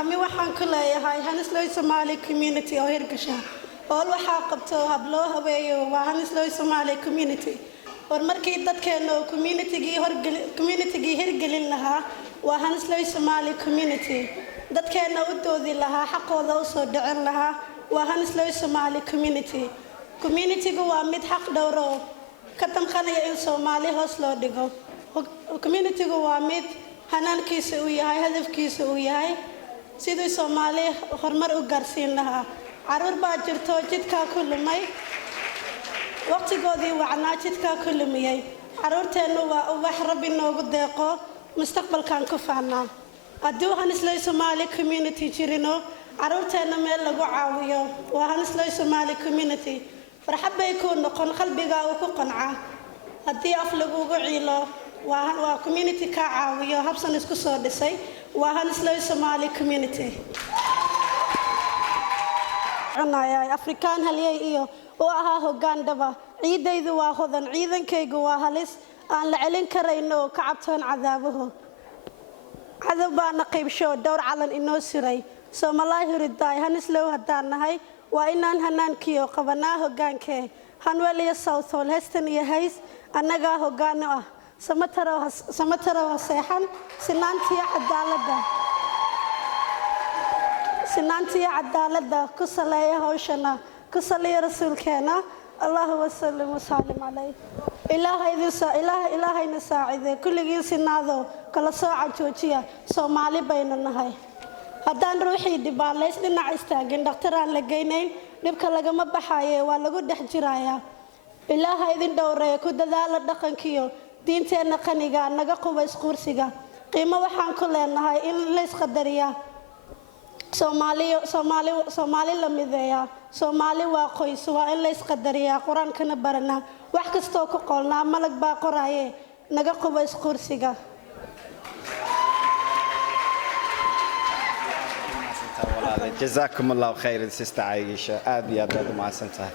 أمي وحن كلها هاي هنسلوي Somali community أو هيركشة أول وحا قبته هبلوها بيو وهنسلوي Somali community ورمركي dadkeeno community hirgelin lahaa waa hansley Somali community dadkeena u doodi lahaa xaqooda u soo dhicin lahaa waa hansley Somali community-gu waa mid xaq dhowro ka damqanaya in Soomaali hoos loo dhigo community-gu waa mid hanaankiisa uu yahay hadafkiisa uu yahay sidii Soomaali horumar u gaarsiin lahaa caruur baa jirto jidka ku lumay waqtigoodii wacnaa jidka ku lumiyay caruurteenu waa wax rabbi noogu deeqo mustaqbalkan ku faanaa haddii hansley Somali community jirino caruurteena meel lagu caawiyo waa hansley Somali community farxad bay ku noqon qalbiga uu ku qanca haddii af lagu ciilo waa community ka caawiyo habsan isku soo dhisay waa hansley Somali community عناي أفريقيان هلية إيو وأها هوغان دبا عيدي ذو هذن عيدن كيجو هلس أن لعلن كرينو كعبتون عذابه عذابا نقيب شو دور على إنه سري سوما الله يرداي هنسلو هدان هاي وإنان هنان كيو قبنا هوغان كي هنولي الصوت والهستن يهيس أنغا هوغان سمترو سيحان سنانتي عدالة سنانتي عدالة كسلية هوشنا كسلية رسول كنا الله وسلم وسلم عليه إلهي نساعده كل جيل سنادو كل ساعة جوجيا سومالي بيننا هاي هدان روحي دبال ليش لنا عستاجين دكتوران لجينين نبكي لجمع بحاية ولا جود حجرايا إلهي ذي دورة كده ذا لدخن كيو دين تنا خنيجا نجا قوة سكورسيجا قيمة وحن كلنا هاي إن ليش قدريا Somali lamideeya Somali waa qoys waa in la isqadariyaa quraankana barana wax kasto ku qolna malag baa qoraaye naga qubays kursiga جزاكم الله خير سيستر عايشة آدي ما سنتها